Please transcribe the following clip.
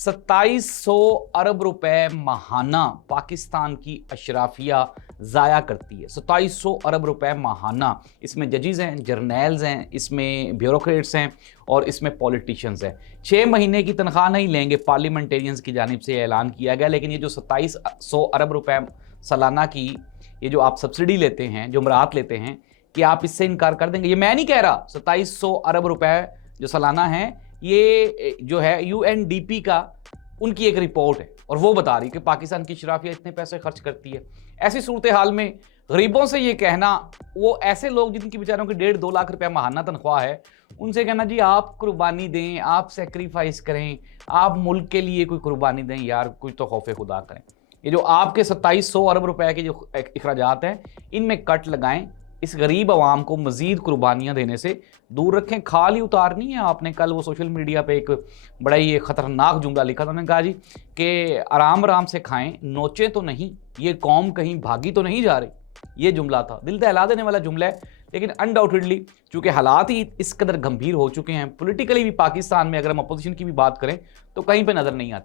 2700 अरब रुपए माहाना पाकिस्तान की अशराफिया ज़ाया करती है। 2700 अरब रुपए माहाना। इसमें जजेस हैं, जर्नल्स हैं, इसमें ब्यूरोक्रेट्स हैं और इसमें पॉलिटिशियंस हैं। 6 महीने की तनख्वाह नहीं लेंगे, पार्लियामेंटेरियंस की जानिब से ऐलान किया गया। लेकिन ये जो 2700 अरब रुपए सालाना की ये जो आप सब्सिडी लेते हैं, जो मराहत लेते हैं, कि आप इससे इनकार कर देंगे? ये मैं नहीं कह रहा। 2700 अरब रुपए जो सालाना है, ये जो है यूएनडीपी का उनकी एक रिपोर्ट है और वो बता रही कि पाकिस्तान की शराफिया इतने पैसे खर्च करती है। ऐसी सूरत हाल में गरीबों से ये कहना, वो ऐसे लोग जिनकी बेचारों की 1.5-2 लाख रुपया माहाना तनख्वाह है, उनसे कहना जी आप कुर्बानी दें, आप सेक्रीफाइस करें, आप मुल्क के लिए कोई कुर्बानी दें, यार कुछ तो खौफ खुदा करें। ये जो आपके 2700 अरब रुपए के जो अखराजात हैं, इनमें कट लगाएं। इस गरीब आवाम को मजीद कुर्बानियाँ देने से दूर रखें। खाल ही उतारनी है आपने। कल वो सोशल मीडिया पे एक बड़ा ही ख़तरनाक जुमला लिखा था। उन्होंने कहा जी कि आराम आराम से खाएं, नोचें तो नहीं, ये कौम कहीं भागी तो नहीं जा रही। ये जुमला था, दिल दहला देने वाला जुमला है। लेकिन अनडाउटेडली चूँकि हालात ही इस कदर गंभीर हो चुके हैं, पॉलिटिकली भी पाकिस्तान में अगर हम अपोजिशन की भी बात करें तो कहीं पर नज़र नहीं आती।